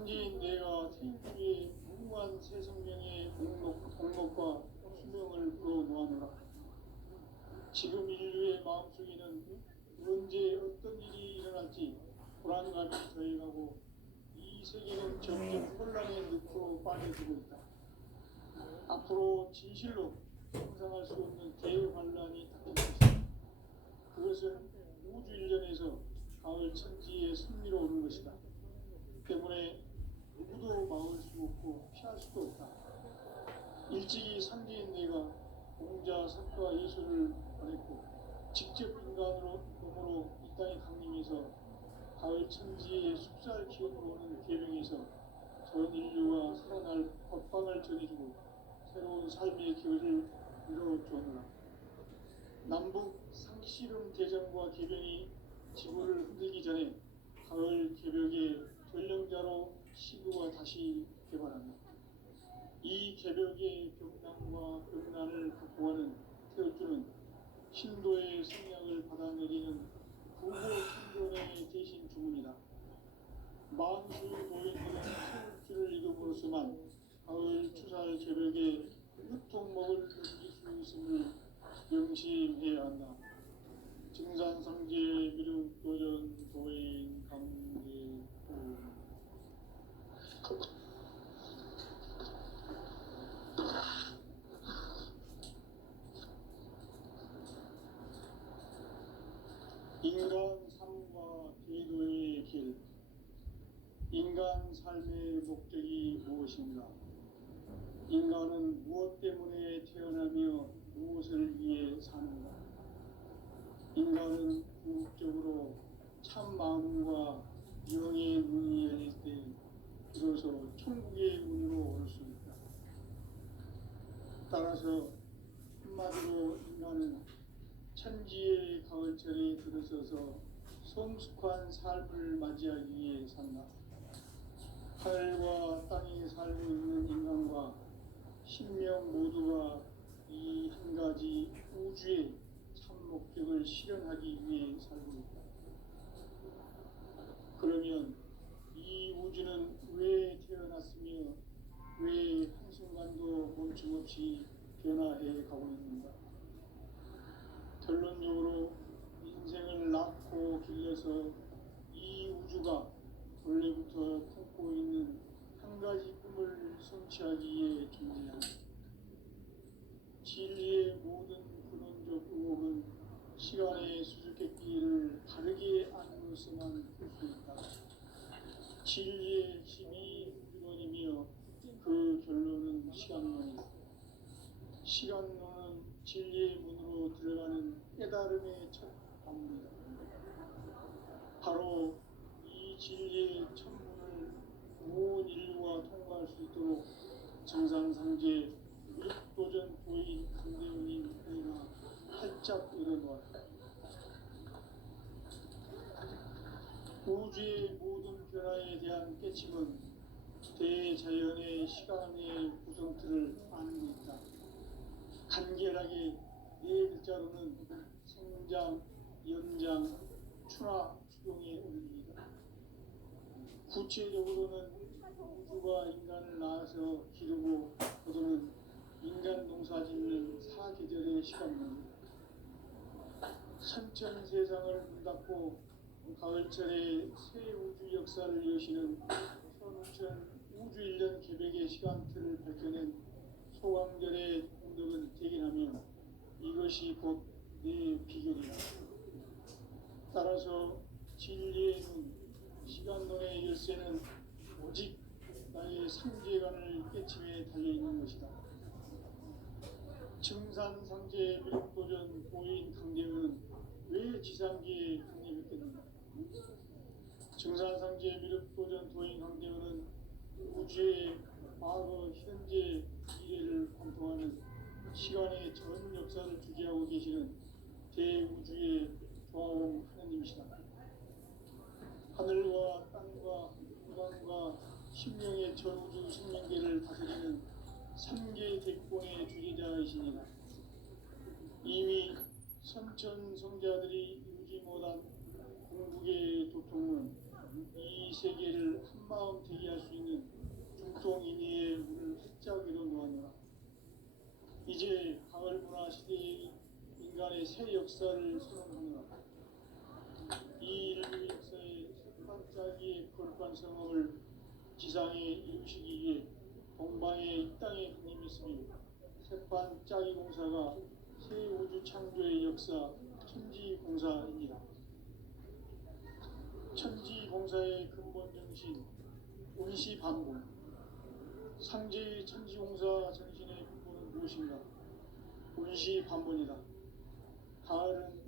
상계인 내가 태인주의 무궁한 새 생명의 공목과 수명을 불어모아노라. 지금 인류의 마음속에는 언제 어떤 일이 일어날지 불안감이 더해가고 이 세계는 점점 혼란의 늪으로 빠져들고 있다. 앞으로 진실로 상상할 수 없는 대환란이 닥칠 것이다. 그것은 우주 일련에서 가을 천지의 승리로 오는 것이다. 때문에 누구도 막을 수 없고 피할 수도 없다. 일찍이 상계인 내가 공자, 석가, 예수를 보냈고 직접 인간으로 몸으로 이 땅에 강림해서 가을 천지의 숲살 기업으로 오는 계명에서 전 인류가 살아날 법방을 전해주고 새로운 삶의 길을 이뤄주었노라. 남북 상씨름 대전과 개변이 지구를 흔들기 전에 가을 개벽의 전령자로 시구가 다시 개발한다. 이 개벽의 벽난과 벽난을 극복하는 태어주는 신도의 성량을 받아내리는 부모 신도의 대신 주문이다. 만수 도인들은 태울주를 이름으로서만 가을 추살 개벽의 유통목을 넘길 수 있음을 명심해야 한다. 증산상제 미륵도전 도인 강제부 인간 삶과 기도의 길. 인간 삶의 목적이 무엇인가? 인간은 무엇 때문에 태어나며 무엇을 위해 사는가? 인간은 궁극적으로 참 마음과 영의 문이 열릴 때 비로소 천국의 문으로 올 수 있다. 따라서 한마디로 인간은 천지의 가을철에 들어서서 성숙한 삶을 맞이하기 위해 산다. 하늘과 땅에 살고 있는 인간과 신명 모두가 이 한 가지 우주의 참 목적을 실현하기 위해 살고 있다. 그러면 이 우주는 왜 태어났으며 왜 한순간도 멈춤없이 변화해 가고 있는가? 결론적으로 인생을 낳고 길러서 이 우주가 원래부터 품고 있는 한 가지 꿈을 성취하기 위해 존재한다. 진리의 모든 근원적 의혹은 시간의 수수께끼를 바르게 안으로서만 풀 수 있다. 진리의 힘이 우주론이며 그 결론은 시간론이다. 시간론은 진리의 문으로 들어가는 깨달음의 첫 방문이다. 바로 이 진리의 천문을 온 인류가 통과할 수 있도록 정상상제 미륵도전 도인 강대훈이 내가 활짝 열어놓았다. 우주의 모든 변화에 대한 깨침은 대자연의 시간의 구성틀을 아는 데 있다. 간결하게 네 글자로는 성장, 연장, 추나 추동의 원리이다. 구체적으로는 우주가 인간을 낳아서 기르고 거두는 인간 농사 짓는 사계절의 시간입니다. 선천 세상을 문닫고 가을철에 새 우주 역사를 여시는 선우천 우주 일년 개벽의 시간틀을 밝혀낸 소강절의 공덕은 대견하며 이것이 곧 내 비결이다. 따라서 진리의 눈, 시간론의 열쇠는 오직 나의 상제관을 깨침에 달려있는 것이다. 증산상제 미륵도전 도인 강대훈은 왜 지상계에 강림했겠는가? 증산상제 미륵도전 도인 강대훈은 우주의 과거, 현재, 미래를 관통하는 시간의 전 역사를 주재하고 계시는 대우주의 조화원 하나님이시다. 하늘과 땅과 후광과 신명의 전우주 생명계를 다스리는 3개 대권의 주제자이시니라. 이미 선천성자들이 이루지 못한 궁극의 도통은 이 세계를 한 한마음 대기할 수 있는 중통인의의 문을 활짝 열어놓았노라. 이제 가을 문화 시대의 인간의 새 역사를 선언하노라. 이 인류 역사의 첫 반짝이의 거룩한 성험을 지상에 이루시기 위해 동방의 이 땅에 강림했으며 새반짝이 공사가 새 우주 창조의 역사 천지공사입니다. 천지공사의 근본 정신 운시반본. 상제의 천지공사 정신의 근본은 무엇인가? 운시반본이다. 가을은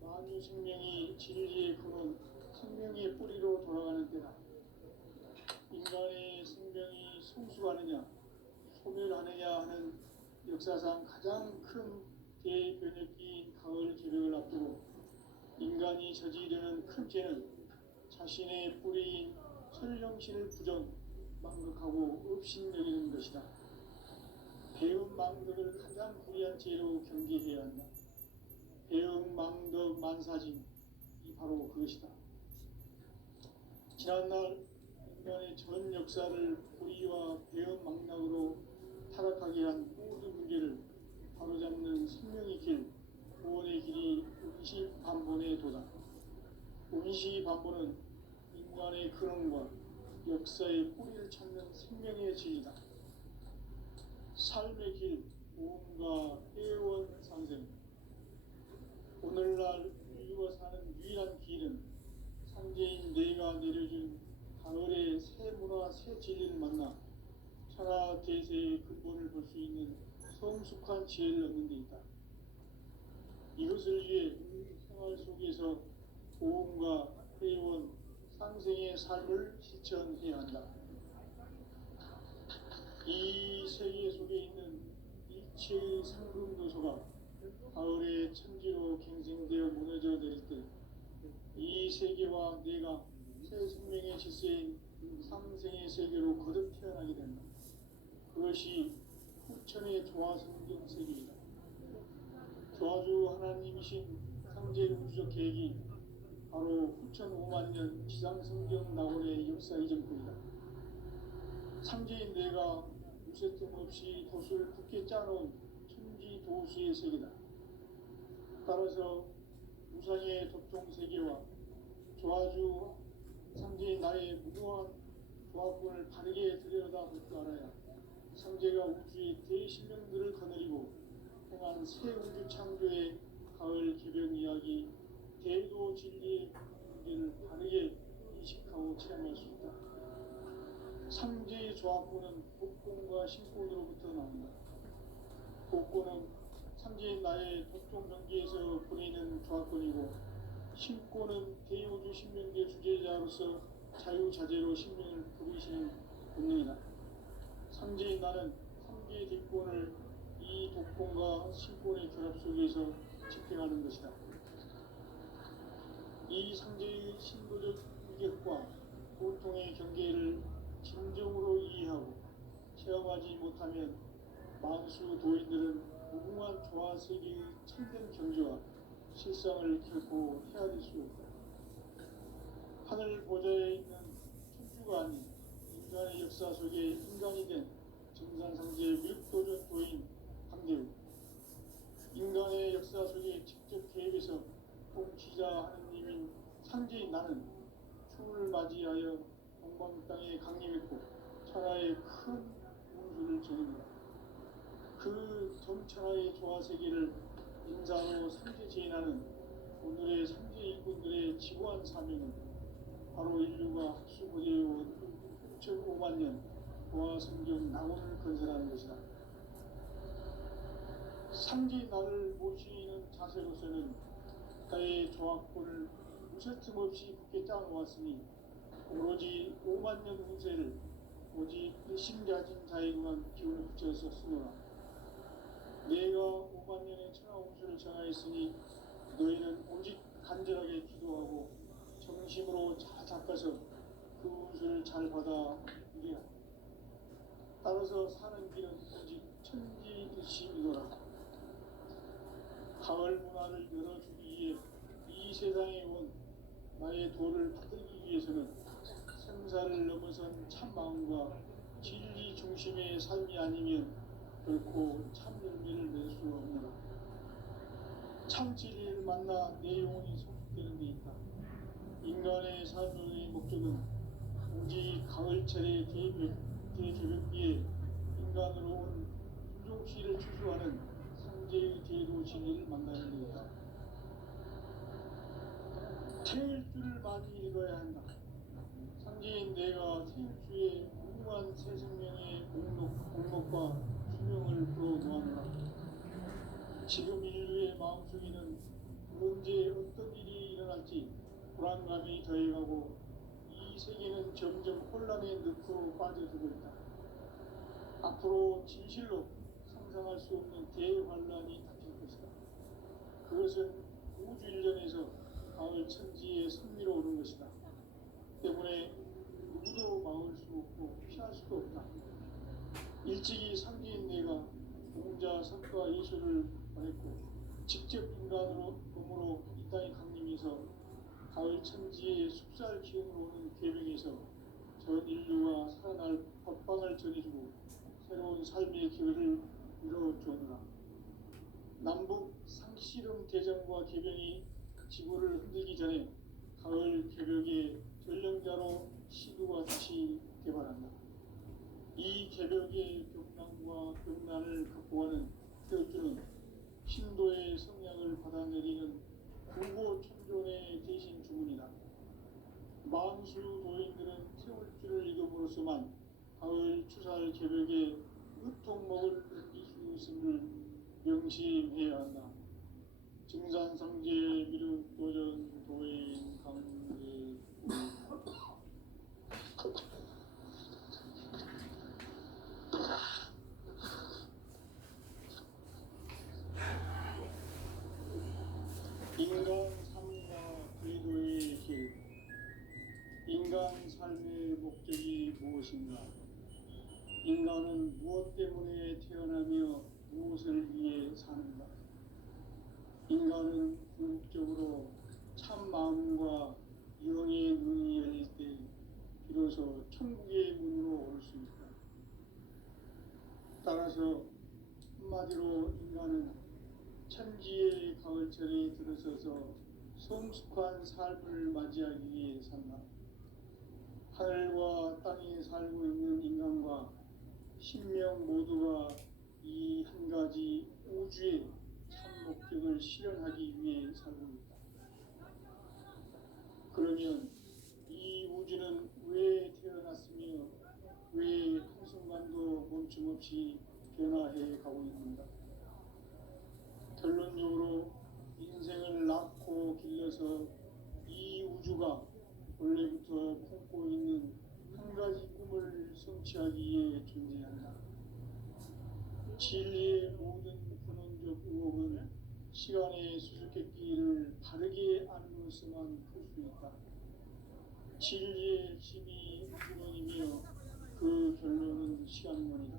만유 생명이 진리의 근원 생명의 뿌리로 돌아가는 때다. 인간의 생명이 성숙하느냐 소멸하느냐 하는 역사상 가장 큰 대변혁기인 가을 개벽을 앞두고 인간이 저지르는 큰 죄는 자신의 뿌리인 설령신을 부정, 망극하고 업신여기는 것이다. 배음 망덕을 가장 불의한 죄로 경계해야 한다. 배음 망덕 만사짐이 바로 그것이다. 지난날 인간의 전 역사를 불의와 배음 망락으로 타락하게 한 모든 문제를 바로잡는 생명의 길, 구원의 길이 운시반본의 도다. 운시반본은 인간의 근원과 역사의 뿌리를 찾는 생명의 진리다. 삶의 길, 모험과 회원 상생. 오늘날 인류가 사는 유일한 길은 상제인 내가 내려준 가을의 새 문화, 새 진리를 만나 천하 대세의 근본을 볼 수 있는 성숙한 지혜를 얻는 데 있다. 이것을 위해 생활 속에서 보험과 회원, 상생의 삶을 실천해야 한다. 이 세계 속에 있는 일체의 상금도서가 가을의 천지로 갱생되어 무너져 내릴 때 이 세계와 내가 새 생명의 질서인 상생의 세계로 거듭 태어나게 된다. 그것이 후천의 조화성경 세계이다. 조화주 하나님이신 상제 우주적 계획이 바로 후천 5만 년 지상성경 낙원의 역사 이전부이다. 상제인 내가 무쇠뜸 없이 돛을 굳게 짜놓은 천지도수의 세계다. 따라서 무상의 도통 세계와 조화주 상제인 나의 무모한 조합권을 바르게 들여다볼 줄 알아야 상제가 우주의 대신령들을 거느리고 행한 새 우주 창조의 가을 개벽 이야기 대도 진리의 문제를 바르게 인식하고 체험할 수 있다. 상제의 조합권은 복권과 신권으로부터 나온다. 복권은 상제인 나의 도통 경계에서 보내는 조합권이고 신권은 대우주 신명계 주제자로서 자유자재로 신명을 부르시는 본능이다. 상제인 나는 상제의 뒷권을 이 독권과 신권의 결합 속에서 집행하는 것이다. 이 상제의 신도적 위격과 고통의 경계를 진정으로 이해하고 체험하지 못하면 만수 도인들은 무궁한 조화세계의 참된 경지와 실상을 결코 헤아릴 수 없다. 하늘 보좌에 있는 천주가 아닌 인간의 역사 속에 인간이 된 정산상제의 밀도적 도인 강대우. 인간의 역사 속에 직접 개입해서 통치자 하느님인 상제인 나는 추을 맞이하여 동방 땅에 강림했고 천하의 큰 운수를 전합니다. 그 점천하의 조화세계를 인사로 상제 제인하는 오늘의 상제 일꾼들의 지구한 사명은 바로 인류가 학수고대해온 6,5만 년 조화성경 낙원을 건설하는 것이다. 상제인 나를 모시는 자세로서는 나의 조합권을 무쇠틈 없이 굳게 짜놓았으니 오로지 5만 년 운세를 오직 일심가진 자에게만 기운을 붙여서 쓰노라. 내가 5만 년의 천하 운수를 정하였으니 너희는 오직 간절하게 기도하고 정심으로 잘 닦아서 그 운수를 잘 받아 누리라. 따라서 사는 길은 오직 천지일심이노라. 가을 문화를 열어주기 위해 이 세상에 온 나의 도를 받들기 위해서는 생사를 넘어선 참 마음과 진리 중심의 삶이 아니면 결코 참 열매를 낼 수 없노라. 참 진리를 만나 내 영혼이 성숙되는 데 있다. 인간의 삶의 목적은 오직 가을철의 대개벽비에 인간으로 온 인종시를 추수하는 상제의 대도 진리를 만나는 데 있다. 태일 줄을 많이 읽어야 한다. 상제인 내가 태일주의 무궁한 새 생명의 공목과 수명을 불어놓아노라. 지금 인류의 마음속에는 언제 어떤 일이 일어날지 불안감이 더해가고 이 세계는 점점 혼란의 늪으로 빠져들고 있다. 앞으로 진실로 상상할 수 없는 대환란이 닥칠 것이다. 그것은 우주 일련에서 가을 천지의 섭리로 오는 것이다. 때문에 누구도 막을 수 없고 피할 수도 없다. 일찍이 상제인 내가 공자 석가 예수를 보냈고 직접 인간으로 몸으로 이 땅에 강림해서 가을 천지의 숲살 기운으로 오는 계명에서 전 인류가 살아날 법방을 전해주고 새로운 삶의 기회를 이뤄주었노라. 남북 상씨름 대전과 개병이 지구를 흔들기 전에 가을 개벽의 전령자로 시두가 다시 개발한다. 이 개벽의 경난과 경난을 극복하는 태우주는 신도의 성향을 받아내리는 구고천존의 대신 주문이다. 만수 도인들은 태울주를 읽음으로써만 가을 추살 개벽의 으통목을 느낄 수 있음을 명심해야 한다. 증산상제 미륵도전 도인 강제 인간 삶과 궤도의 길. 인간 삶의 목적이 무엇인가? 인간은 무엇 때문에 태어나며 무엇을 위해 사는가? 인간은 궁극적으로 참 마음과 영의 눈이 열릴 때 비로소 천국의 문으로 올 수 있다. 따라서 한마디로 인간은 천지의 가을철에 들어서서 성숙한 삶을 맞이하기 위해 산다. 하늘과 땅에 살고 있는 인간과 신명 모두가 이 한 가지 우주의 참 목적을 실현하기 위해 살고 있다. 그러면 이 우주는 왜 태어났으며 왜 한순간도 멈춤없이 변화해 가고 있는가? 결론적으로 인생을 낳고 길러서 이 우주가 원래부터 품고 있는 한 가지 꿈을 성취하기 위해 존재한다. 진리의 모든 근원적 의혹은 시간의 수수께끼를 바르게 알므로서만 풀 수 있다. 진리의 핵심이 근원이며 그 결론은 시간론이다.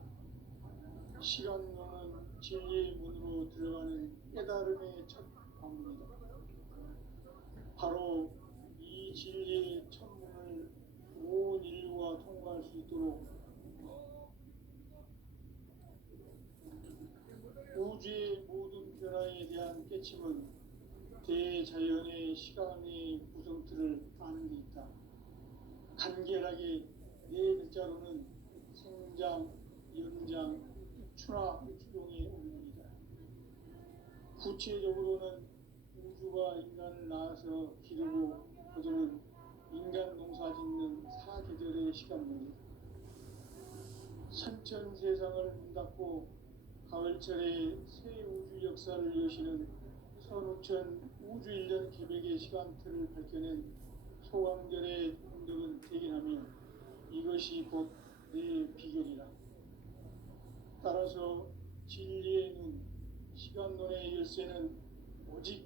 시간론은 진리의 문으로 들어가는 깨달음의 첫 방문이다. 바로 이 진리의 첫 문을 온 인류가 통과할 수 있도록 우주의 모든 변화에 대한 깨침은 대자연의 시간의 구성틀을 아는 데 있다. 간결하게 네 글자로는 생장, 연장, 추나 추동의 원론이다. 구체적으로는 우주가 인간을 낳아서 기르고 거두는 인간 농사 짓는 사계절의 시간론이다. 선천 세상을 문 닫고 가을철에 새 우주 역사를 여시는 선우천 우주일년 개벽의 시간틀을 밝혀낸 소강절의 공덕은 대견하며 이것이 곧 내 비결이라. 따라서 진리의 눈, 시간론의 열쇠는 오직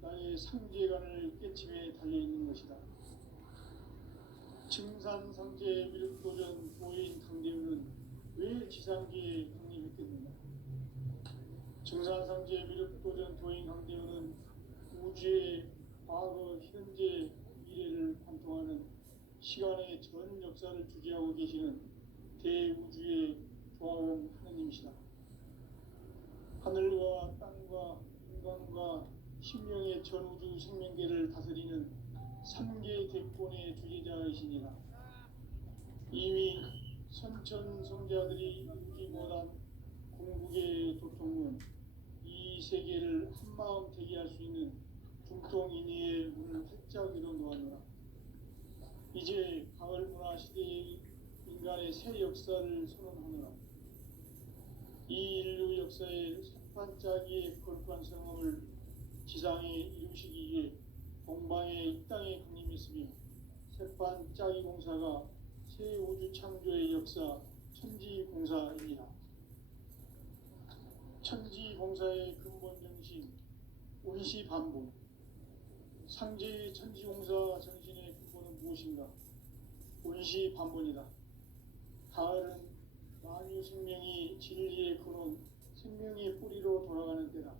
나의 상제관을 깨침에 달려있는 것이다. 증산상제 미륵도전 도인 강대우는 왜 지상계에 강림했겠는가? 증산상제 미륵도전 도인 강대우는 우주의 과거, 현재, 미래를 관통하는 시간의 전 역사를 주재하고 계시는 대우주의 조화원 하느님이시다. 하늘과 땅과 인간과 신명의 전우주 생명계를 다스리는 삼계 대권의 주재자이시니라. 이미 선천성자들이 이루지 못한 궁극의 도통은 이 세계를 한마음 되게 할 수 있는 중통인의의 문을 활짝 열어 놓았노라. 이제 가을 문화 시대의 인간의 새 역사를 선언하노라. 이 인류 역사의 새판짜기의 거룩한 성함을 지상에 이루시기 위해 동방의 이 땅에 강림했으며 새판짜기 공사가 새 우주 창조의 역사 천지공사입니다. 천지공사의 근본 정신 운시반복. 상제의 천지공사 정신의 근본은 무엇인가? 운시반복이다. 가을은 만유 생명이 진리의 근원, 생명의 뿌리로 돌아가는 때다.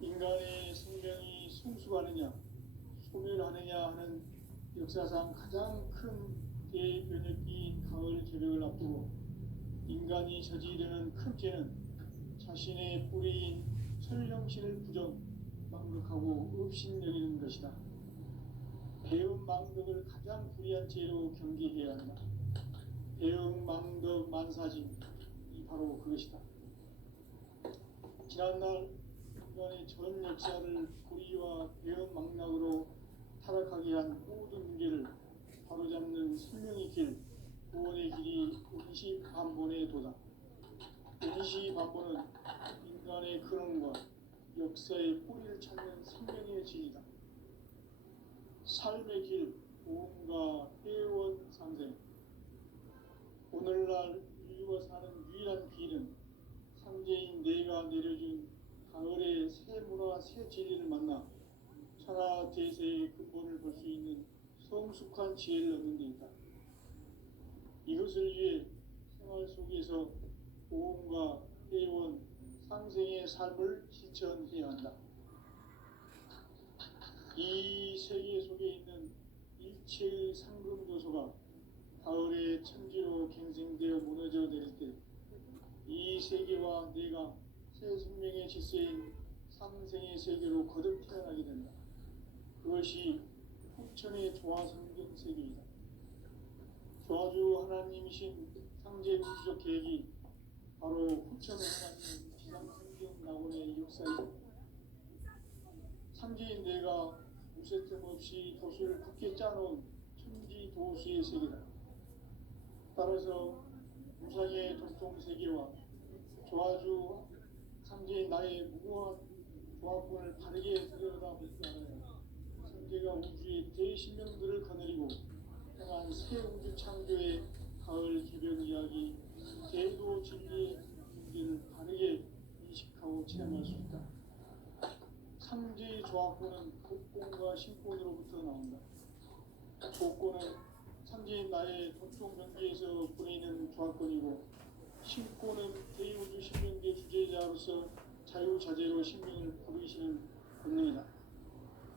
인간의 생명이 성숙하느냐, 소멸하느냐 하는 역사상 가장 큰 대변혁기인 가을 개벽을 앞두고 인간이 저지르는 큰 죄는 자신의 뿌리인 설령신을 부정, 망극하고 업신여기는 것이다. 배음 망덕을 가장 불의한 죄로 경계해야 한다. 배음 망덕 만사진, 이 바로 그것이다. 지난날 인간의 전 역사를 불의와 배음 망락으로 타락하게 한 모든 문제를 바로잡는 생명의 길, 구원의 길이 운시반본의 도다. 운시반본은 인간의 근원과 역사의 뿌리를 찾는 생명의 진이다. 삶의 길, 보험과 회원 상생. 오늘날 인류가 사는 유일한 길은 삼재인 내가 내려준 가을의 새 문화, 새 진리를 만나 천하 대세의 근본을 볼 수 있는 성숙한 지혜를 얻는 데 있다. 이것을 위해 생활 속에서 보험과 회원, 상생의 삶을 실천해야 한다. 이 세계 속에 있는 일체의 상금 요소가 가을의 천지로 갱생되어 무너져 내릴 때 이 세계와 내가 새 생명의 질서인 상생의 세계로 거듭 태어나게 된다. 그것이 후천의 조화성경 세계이다. 조화주 하나님이신 상제 우주적 계획이 바로 후천의 하나님 지상성경 낙원의 역사이다. 상제인 내가 무쇠틈 없이 도수를 굳게 짜놓은 천지도수의 세계다. 따라서 무상의 독종세계와 조화주 상제인 나의 무궁한 조합권을 바르게 들여다볼 줄 알아야 상제가 우주의 대신명들을 거느리고 향한 새 우주 창조의 가을 개벽 이야기, 제도 진리의 문제를 바르게 인식하고 체험할 수 있다. 상제의 조합권은 복권과 신권으로부터 나온다. 복권은 상제인 나의 독종 경계에서 보내는 조합권이고, 신권은 대우주 신명계 주제자로서 자유자재로 신명을 부르시는 권능이다.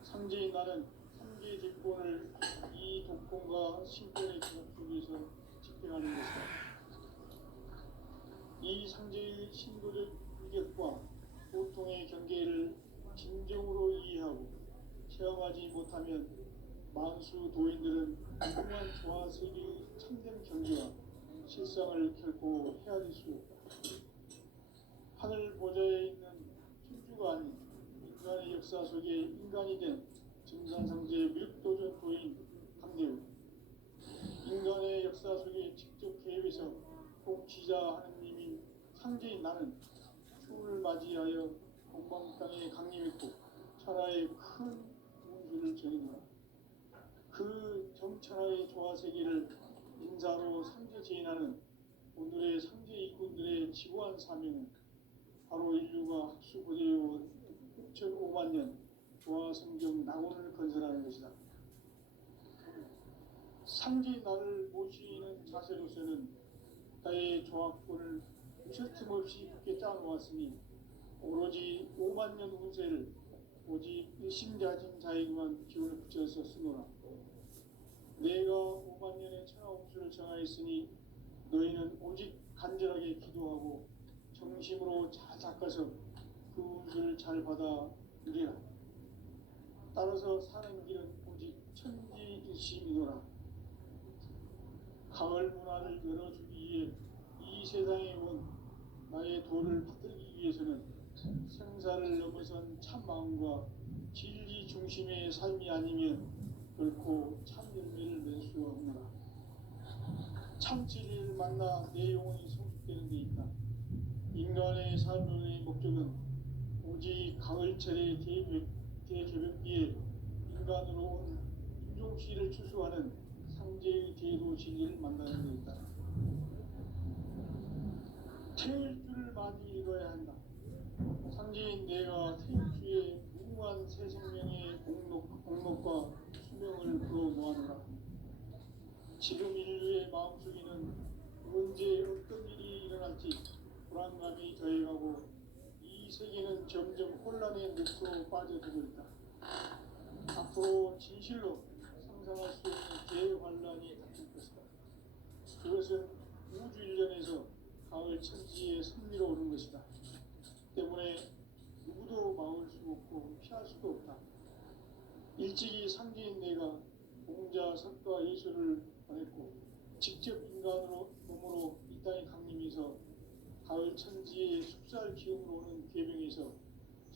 상제인 나는 상제 직권을 이 독권과 신권의 조합 속에서 집행하는 것이다. 이 상제의 신도적 위력과 보통의 경계를 진정으로 이해하고 체험하지 못하면 만수 도인들은 무궁한 조화 세계의 참된 경지와 실상을 결코 헤아릴 수 없다. 하늘 보좌에 있는 천주가 아닌 인간의 역사 속에 인간이 된 증산상제의 밀도전 도인 강대우, 인간의 역사 속에 직접 개입해서 통치자 하느님인 상제인 나는 추운을 맞이하여 동방 땅에 강림했고 천하의 큰 운수를 정했노라. 그 정천하의 조화세계를 인사로 상제 제인하는 오늘의 상제 일꾼들의 지고한 사명은 바로 인류가 합수고대해온 6,5만 년 조화성경 낙원을 건설하는 것이다. 상제 나를 모시는 자세로서는 나의 조합권을 쉴 틈 없이 굳게 짜놓았으니 오로지 5만 년 운세를 오직 일심자진 자에게만 기운을 붙여서 쓰노라. 내가 5만 년의 천하홍수를 정하였으니 너희는 오직 간절하게 기도하고 정심으로 잘 닦아서 그 운수를 잘 받아 누리라. 따라서 사는 길은 오직 천지일심이노라. 가을 문화를 열어주기 위해 이 세상에 온 나의 도를 받들기 위해서는 생사를 넘어선 참 마음과 진리 중심의 삶이 아니면 결코 참 열매를 낼 수 없노라. 참 진리를 만나 내 영혼이 성숙되는 데 있다. 인간의 삶의 목적은 오직 가을철의 대개벽기에 인간으로 온 인종시를 추수하는 상제의 대도 진리를 만나는 데 있다. 태울 줄을 많이 읽어야 한다. 상제인 내가 태울 주에 무궁한 새 생명의 공록과 수명을 불어모아노라. 지금 인류의 마음속에는 언제 어떤 일이 일어날지 불안감이 더해가고 이 세계는 점점 혼란의 늪으로 빠져들고 있다. 앞으로 진실로 상상할 수 없는 대환란이 닥칠 것이다. 그것은 우주 일련에서 가을 천지의 섭리로 오는 것이다. 때문에 누구도 막을 수 없고 피할 수도 없다. 일찍이 상제인 내가 공자, 석가, 예수를 보냈고 직접 인간으로 몸으로 이 땅에 강림해서 가을 천지의 숲살 기운으로 오는 계명에서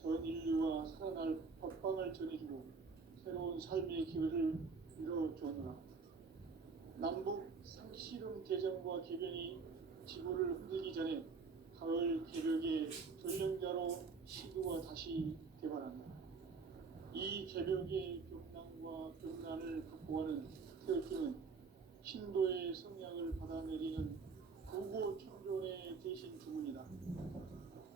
전 인류와 살아날 법방을 전해주고 새로운 삶의 기회를 이뤄주었노라. 남북 상씨름 대전과 개변이 지구를 흔들기 전에 가을 개벽의 전령자로 시도가 다시 개발한다. 이 개벽의 격난과 격난을 극복하는 태울주는 신도의 성약을 받아내리는 구고천존의 대신 주문이다.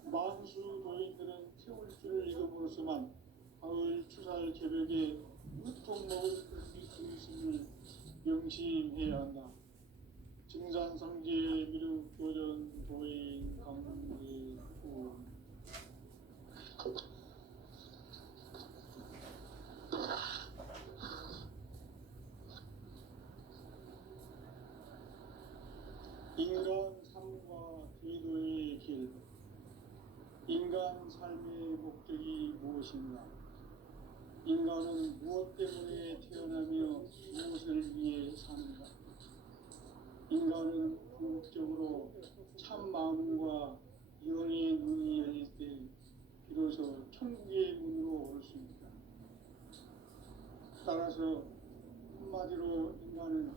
만수 도인들은 태울주를 읽음으로써만 가을 추살 개벽에 으통 먹을 것을 명심해야 한다. 증산상제 미륵 교전 도인 강제구 인간 삶과 기도의 길. 인간 삶의 목적이 무엇인가? 인간은 무엇 때문에 태어나며 무엇을 위해 사는가? 인간은 궁극적으로 참 마음과 영의 눈이 열릴 때 비로소 천국의 문으로 올 수 있다. 따라서 한마디로 인간은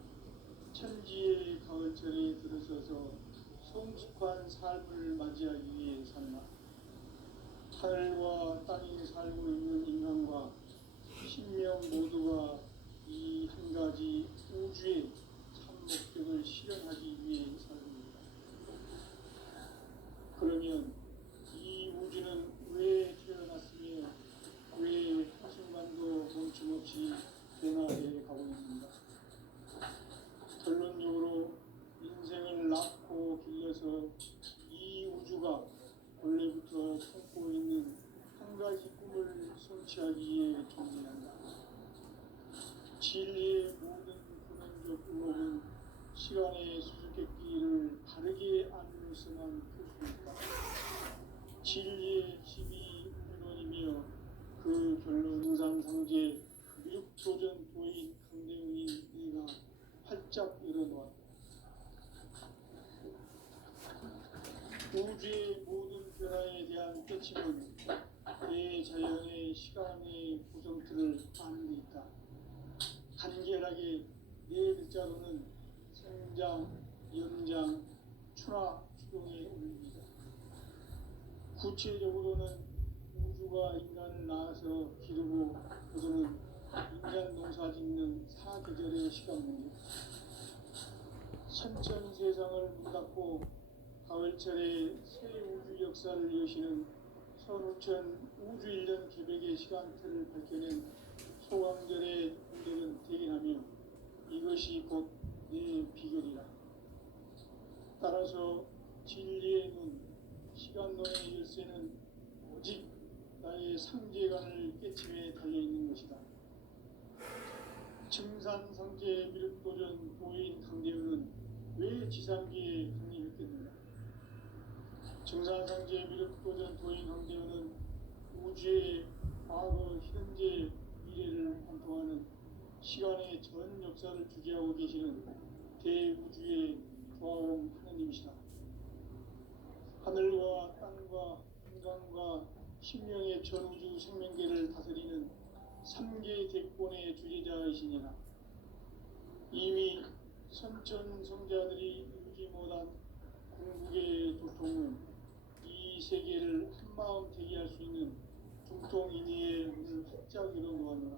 천지의 가을철에 들어서서 성숙한 삶을 맞이하기 위해 산다. 하늘과 땅에 살고 있는 인간과 신명 모두가 이 한 가지 우주의 참 목적을 실현하기 위해 살습니다. 그러면 이 우주는 왜 태어났으며 왜 한순간도 멈춤없이 변화해 가고 있는가? 결론적으로 인생을 낳고 길러서 이 우주가 원래부터 품고 있는 한 가지 꿈을 성취하기 위해 존재한다. 진리의 모든 근원적 의혹은 시간의 수수께끼를 바르게 알면서만 풀 수 있다. 진리의 힘이 근원이며 그 결론 증산상제 미륵도전 도인 강대의 네가 활짝 열어놓았다. 우주의 모든 변화에 대한 깨침은 대자연의 시간의 구성틀을 아는 데 있다. 간결하게 네 글자로는 생장, 연장, 추락, 추동에 올립니다. 구체적으로는 우주가 인간을 낳아서 기르고 거두는 인간 농사 짓는 사계절의 시간 문제. 선천 세상을 문 닫고 가을철에 새 우주 역사를 여시는 선우천 우주 1년 개벽의 시간틀을 밝혀낸 소강절의 공덕은 대견하며 이것이 곧 내 비결이라. 따라서 진리의 눈, 시간론의 열쇠는 오직 나의 상제관을 깨침에 달려있는 것이다. 증산상제 미륵도전 도인 강대우는 왜 지상기에 강림했겠는가? 증산상제 미륵도전 도인 강대우는 우주의 과거, 현재, 미래를 관통하는 시간의 전 역사를 주재하고 계시는 대우주의 조화원 하나님이시다. 하늘과 땅과 인간과 신명의 전우주 생명계를 다스리는 3계 대권의 주재자이시니라. 이미 선천성자들이 이루지 못한 궁극의 도통은 이 세계를 한마음 되게 할 수 있는 중통인의의 문을 활짝 열어놓았노라.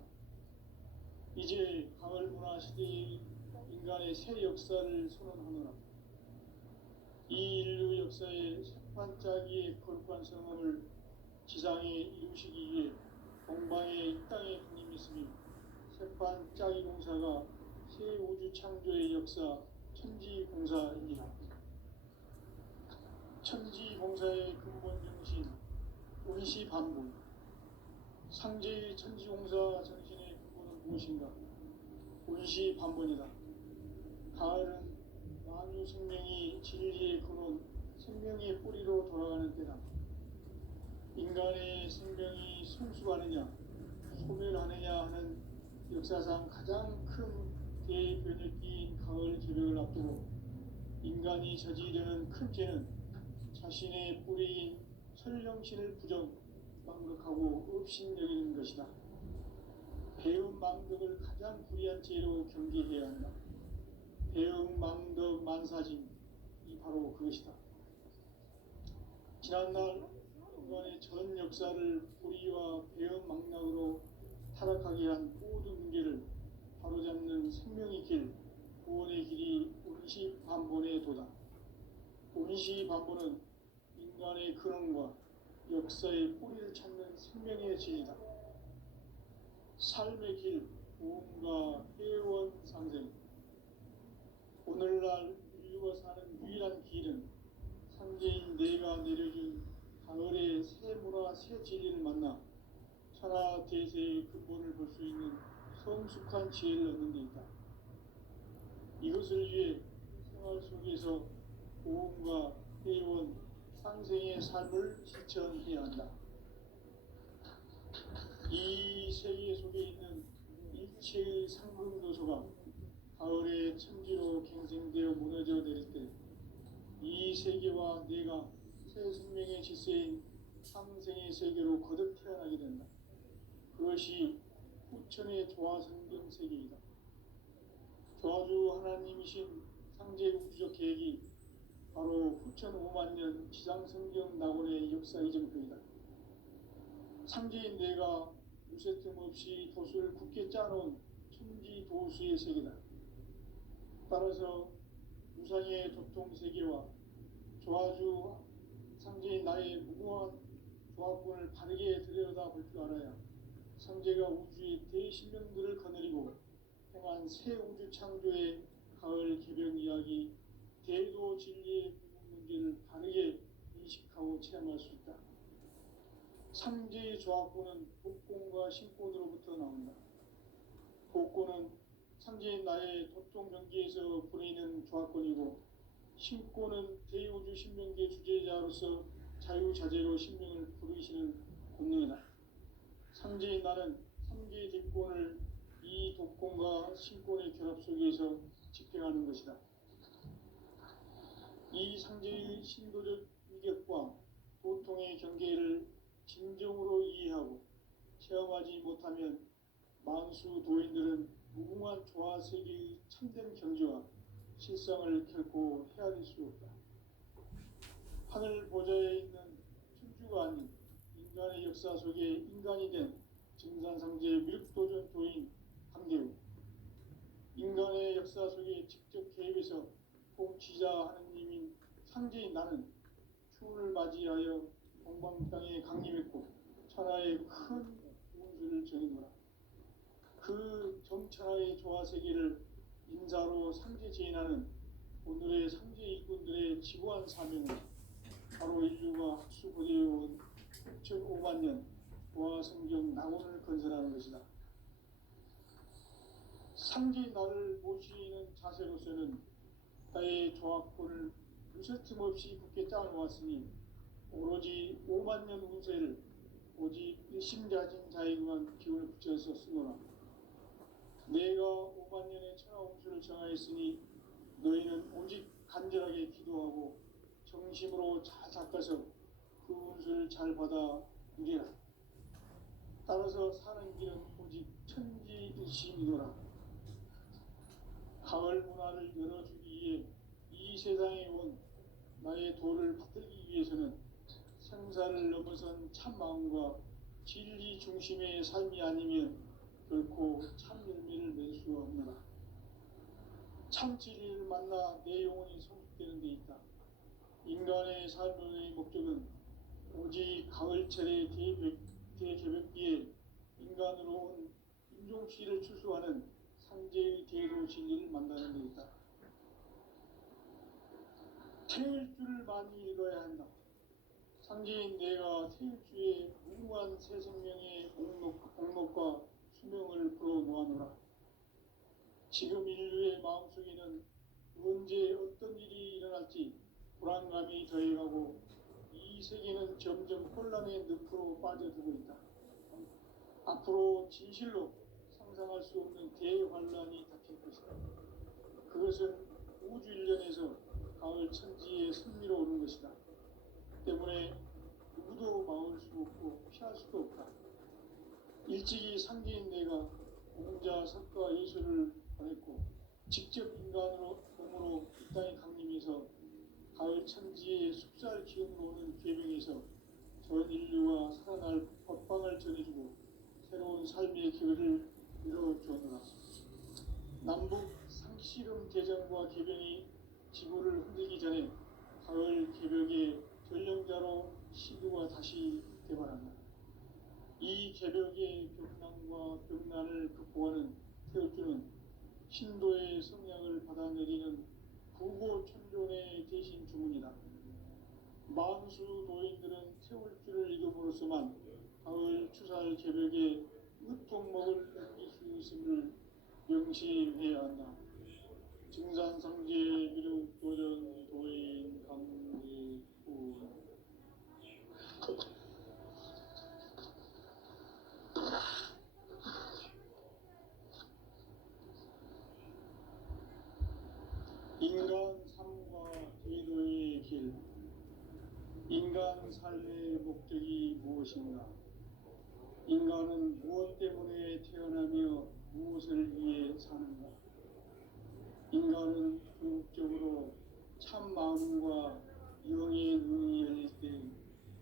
이제 가을 문화 시대의 인간의 새 역사를 선언하노라. 이 인류 역사의 새반짝이의 거룩한 성함을 지상에 이루시기 위해 동방의 이 땅에 강림했으며 새반짝이 공사가 새 우주 창조의 역사 천지공사이니라. 천지공사의 근본 정신 원시반본. 상제의 천지공사 정신의 근본은 무엇인가? 원시반본이다. 가을은 만유 생명이 진리의 근원, 생명의 뿌리로 돌아가는 때다. 인간의 생명이 성숙하느냐, 소멸하느냐 하는 역사상 가장 큰 대변혁기인 가을 개벽을 앞두고 인간이 저지르는 큰 죄는 자신의 뿌리인 설령신을 부정, 망극하고 업신여기는 것이다. 배움 망덕을 가장 불의한 죄로 경계해야 한다. 배움 망덕 만사짐이 바로 그것이다. 지난날 인간의 전 역사를 불의와 배움 망락으로 타락하게 한 모든 문제를 바로잡는 생명의 길, 구원의 길이 원시반본의 도다. 원시반본은 인간의 근원과 역사의 뿌리를 찾는 생명의 진리다. 삶의 길, 구원과 회원 상생. 오늘날 인류가 사는 유일한 길은 상제인 내가 내려준 가을의 새 문화, 새 진리를 만나 천하 대세의 근본을 볼 수 있는 성숙한 지혜를 얻는 데 있다. 이것을 위해 생활 속에서 고음과 회원, 상생의 삶을 실천해야 한다. 이 세계 속에 있는 일체의 상금도서가 가을의 천지로 갱생되어 무너져 내릴 때 이 세계와 내가 새 생명의 질서인 상생의 세계로 거듭 태어나게 된다. 그것이 후천의 조화성경 세계이다. 조화주 하나님이신 상제 우주적 계획이 바로 후천 5만 년 지상성경 낙원의 역사 이정표이다. 상제인 내가 무쇠 틈 없이 도수를 굳게 짜놓은 천지 도수의 세계다. 따라서 무상의 도통 세계와 조화주 상제인 나의 무궁한 조합군을 바르게 들여다볼 줄 알아야 상제가 우주의 대신령들을 거느리고 행한 새 우주 창조의 가을 개벽 이야기, 대도 진리의 문제를 바르게 인식하고 체험할 수 있다. 상제의 조합군은 복권과 신권으로부터 나온다. 복권은 상제인 나의 도통 경계에서 보내는 조합권이고, 신권은 대우주 신명계 주제자로서 자유자재로 신명을 부르시는 권능이다. 상제인 나는 3개의 대권을 이 독권과 신권의 결합 속에서 집행하는 것이다. 이 상제의 신도적 위격과 도통의 경계를 진정으로 이해하고 체험하지 못하면 만수 도인들은 무궁한 조화세계의 참된 경지와 실상을 결코 헤아릴 수 없다. 하늘 보좌에 있는 천주가 아닌 인간의 역사 속에 인간이 된 증산상제 미륵도전 도인 강대우, 인간의 역사 속에 직접 개입해서 통치자 하느님인 상제인 나는 추운을 맞이하여 동방 땅에 강림했고 천하의 큰 운수를 정해노라. 그 정천하의 조화세계를 인사로 상제 제인하는 오늘의 상제 일꾼들의 지구한 사명은 바로 인류가 학수고대해온 6,5만 년 조화성경 낙원을 건설하는 것이다. 상지 나를 모시는 자세로서는 나의 조합권을 무설틈 없이 굳게 짜놓았으니 오로지 5만 년 운세를 오직 일심가진 자에게만 기운을 붙여서 쓰노라. 내가 5만 년의 천하홍수를 정하였으니 너희는 오직 간절하게 기도하고 정심으로 잘 닦아서 그 운수를 잘 받아 누리라. 따라서 사는 길은 오직 천지일심이노라. 가을 문화를 열어주기 위해 이 세상에 온 나의 도를 받들기 위해서는 생사를 넘어선 참 마음과 진리 중심의 삶이 아니면 결코 참 열매를 맺을 수 없노라. 참 진리를 만나 내 영혼이 성숙되는 데 있다. 인간의 삶의 목적은 오직 가을철의 대개벽기에 인간으로 온 인종씨를 추수하는 상제의 대도 진리를 만나는 데 있다. 태울 줄을 많이 읽어야 한다. 상제인 내가 태울주의 무궁한 새 생명의 목록과 수명을 풀어놓아노라. 지금 인류의 마음속에는 언제 어떤 일이 일어날지 불안감이 더해가고 이 세계는 점점 혼란의 늪으로 빠져들고 있다. 앞으로 진실로 상상할 수 없는 대환란이 닥칠 것이다. 그것은 우주 일련에서 가을 천지에 승리로 오는 것이다. 때문에 누구도 막을 수 없고 피할 수도 없다. 일찍이 상제인 내가 공자, 석가, 예수를 보냈고 직접 인간으로 몸으로 이 땅에 강림해서 가을 천지의 숲살 기운으로 오는 계명에서 전 인류가 살아날 법방을 전해주고 새로운 삶의 길을 열어주었노라. 남북 상씨름 대전과 개병이 지구를 흔들기 전에 가을 개벽의 전령자로 시도가 다시 개발한다. 이 개벽의 벽난과 벽난을 극복하는 태울주는 신도의 성량을 받아내리는 구고천존의 대신 주문이다. 만수 도인들은 태울주를 읽음으로써만 가을 추살 개벽의 으통목을 느낄 수 있음을 명시해야 한다. 증산상제 미륵도전 도인 강리군. 인간 삶과 제도의 길. 인간 삶의 목적이 무엇인가? 인간은 무엇 때문에 태어나며 무엇을 위해 사는가? 인간은 궁극적으로 참 마음과 영의 눈이 열릴 때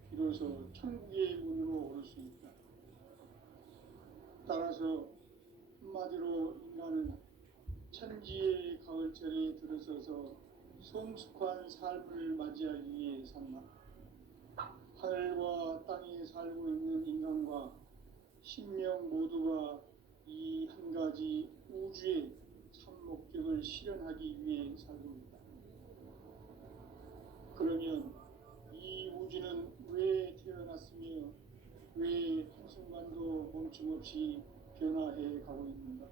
비로소 천국의 문으로 오를 수 있다. 따라서 한마디로 인간은 천지의 가을철에 들어서서 성숙한 삶을 맞이하기 위해 산다. 하늘과 땅에 살고 있는 인간과 신명 모두가 이 한 가지 우주의 참 목적을 실현하기 위해 살고 있다. 그러면 이 우주는 왜 태어났으며 왜 한순간도 멈춤없이 변화해 가고 있는가?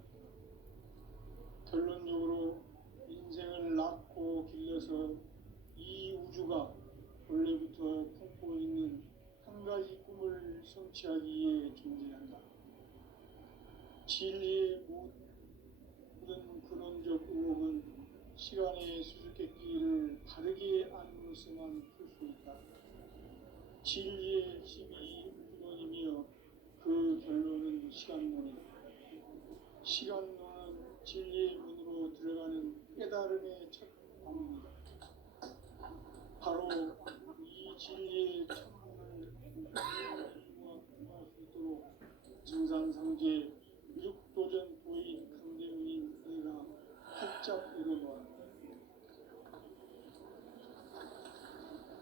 결론적으로 인생을 낳고 길러서 이 우주가 원래부터 품고 있는 한 가지 꿈을 성취하기 위해 존재한다. 진리의 모든 근원적 의혹은 시간의 수수께끼를 바르게 안으로서만 풀 수 있다. 진리의 핵심이 우주론이며 그 결론은 시간론이다. 시간론은 진리의 문으로 들어가는 깨달음의 첫 방문이다. 바로 이 진리의 천문을 통할 수 있도록 증산상제 미륵도전 도인 강대문인 내가 복잡 이루어놓았다.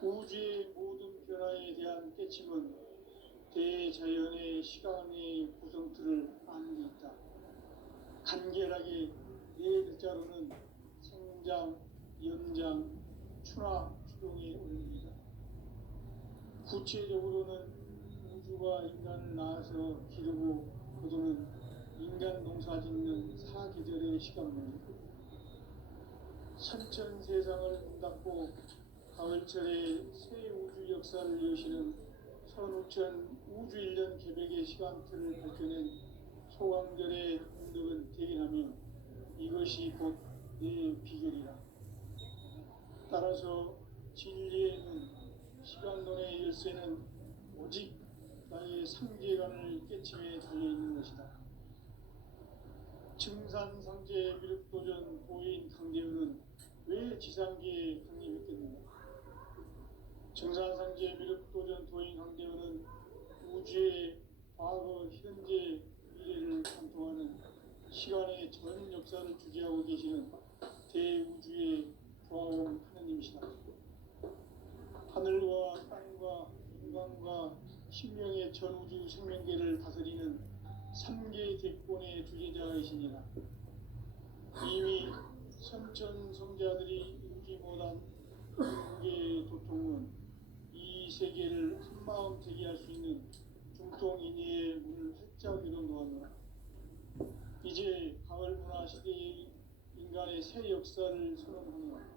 우주의 모든 변화에 대한 깨침은 대자연의 시간의 구성틀을 아는 데 있다. 간결하게 네 글자로는 생장, 연장, 추나 추동에 올립니다. 구체적으로는 우주가 인간을 낳아서 기르고 거두는 인간 농사 짓는 사계절의 시간입니다. 선천 세상을 문 닫고 가을철에 새 우주 역사를 여시는 선우천 우주 1년 개백의 시간틀을 밝혀낸 소강절의 공덕은 대견하며 이것이 곧 내 비결이라. 따라서 진리의 눈, 시간론의 열쇠는 오직 나의 상제관을 깨침에 달려있는 것이다. 증산상제 미륵도전 도인 강대우는 왜 지상계에 강림했겠는가? 증산상제 미륵도전 도인 강대우는 우주의 과거, 현재, 미래를 관통하는 시간의 전 역사를 주재하고 계시는 대우주의 조화원 하느님이시다. 하늘과 땅과 인간과 신명의 전우주 생명계를 다스리는 3개 대권의 주제자이시니라. 이미 선천 성자들이 이루지 못한 인계의 도통은 이 세계를 한마음 되게 할 수 있는 중통인의의 문을 활짝 열어놓았노라. 이제 가을 문화 시대의 인간의 새 역사를 선언하노라.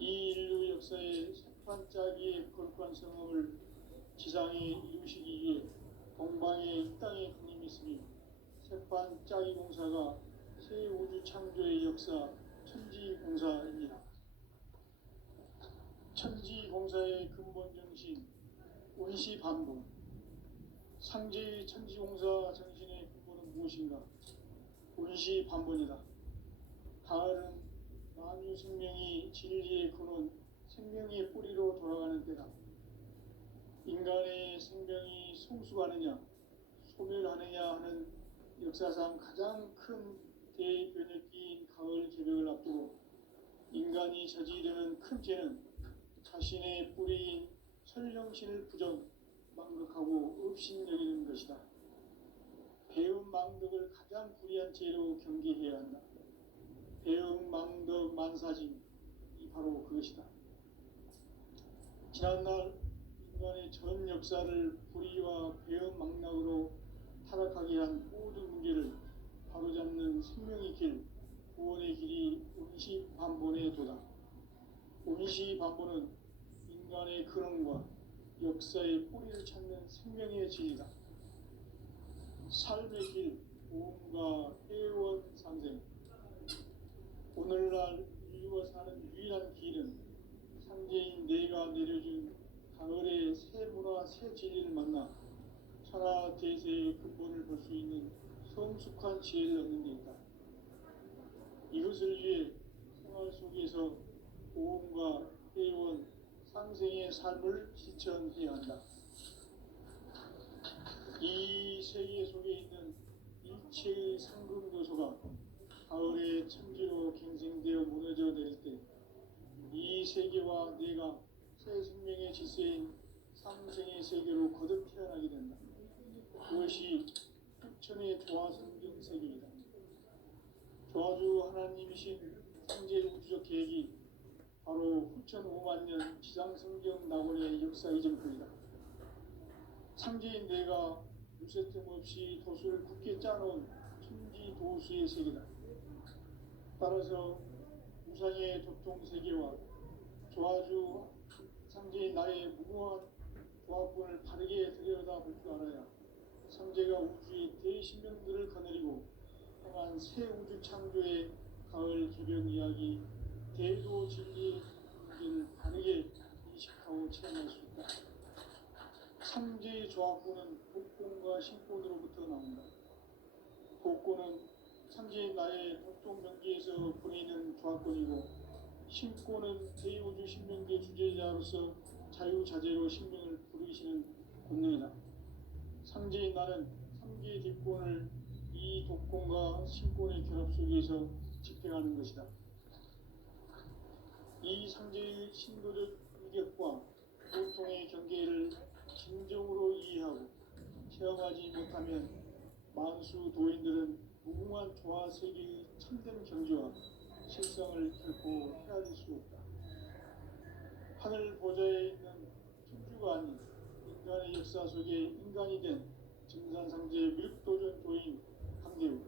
이 인류 역사의 세판짜기의 거룩한 성험을 지상에 이루시기 위해 동방의 이 땅에 강림했으며 세판짜기 공사가 새 우주 창조의 역사 천지공사입니다. 천지공사의 근본 정신 원시반복. 상제의 천지공사 정신의 근본은 무엇인가? 원시반복이다. 가을은 만유 생명이 진리의 근원, 생명의 뿌리로 돌아가는 때다. 인간의 생명이 성숙하느냐, 소멸하느냐 하는 역사상 가장 큰 대변혁기인 가을 개벽을 앞두고 인간이 저지르는 큰 죄는 자신의 뿌리인 설령신을 부정, 망극하고 업신여기는 것이다. 배음 망덕을 가장 불의한 죄로 경계해야 한다. 배음 망덕 만사짐이 바로 그것이다. 지난날 인간의 전 역사를 불의와 배음 망락으로 타락하게 한 모든 문제를 바로잡는 생명의 길, 구원의 길이 원시반본의 도다. 원시반본은 인간의 근원과 역사의 뿌리를 찾는 생명의 진리다. 삶의 길, 보험과 회원 상생. 오늘날 인류가 사는 유일한 길은 상제인 내가 내려준 가을의 새 문화, 새 진리를 만나 천하 대세의 근본을 볼 수 있는 성숙한 지혜를 얻는 데 있다. 이것을 위해 생활 속에서 보험과 회원, 상생의 삶을 실천해야 한다. 이 세계 속에 있는 일체의 상금 요소가 가을의 천지로 갱생되어 무너져 내릴 때 이 세계와 내가 새 생명의 질서인 상생의 세계로 거듭 태어나게 된다. 그것이 후천의 조화성경 세계이다. 조화주 하나님이신 상제 우주적 계획이 바로 후천 5만 년 지상성경 낙원의 역사 이전뿐이다. 상제인 내가 무쇠 틈 없이 도수를 굳게 짜놓은 천지 도수의 세계다. 따라서 우상의 도통 세계와 조화주 상제인 나의 무모한 조합권을 바르게 들여다볼 줄 알아야 상제가 우주의 대신명들을 거느리고 행한 새 우주 창조의 가을 개벽 이야기, 대도 진리의 문제를 바르게 인식하고 체험할 수 있다. 상제의 조합권은 복권과 신권으로부터 나온다. 복권은 상제의 나의 도통 경계에서 보내는 조합권이고, 신권은 대우주 신명계 주제자로서 자유자재로 신명을 부르시는 권능이다. 상제의 나는 3개의 뒷권을 이 독권과 신권의 결합 속에서 집행하는 것이다. 이 상제의 신도적 인격과 보통의 경계를 진정으로 이해하고 체험하지 못하면 만수 도인들은 무궁한 조화 세계의 참된 경지와 실성을 결코 헤아릴 수 없다. 하늘 보좌에 있는 천주가 아닌 인간의 역사 속에 인간이 된 증산상제 미륵도전 도인 강대우.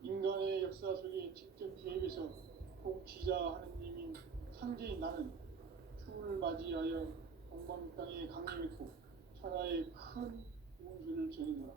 인간의 역사 속에 직접 개입해서 통치자 하느님인 상제인 나는 추운을 맞이하여 동방 땅에 강림했고 천하에 큰 운수를 전해노라.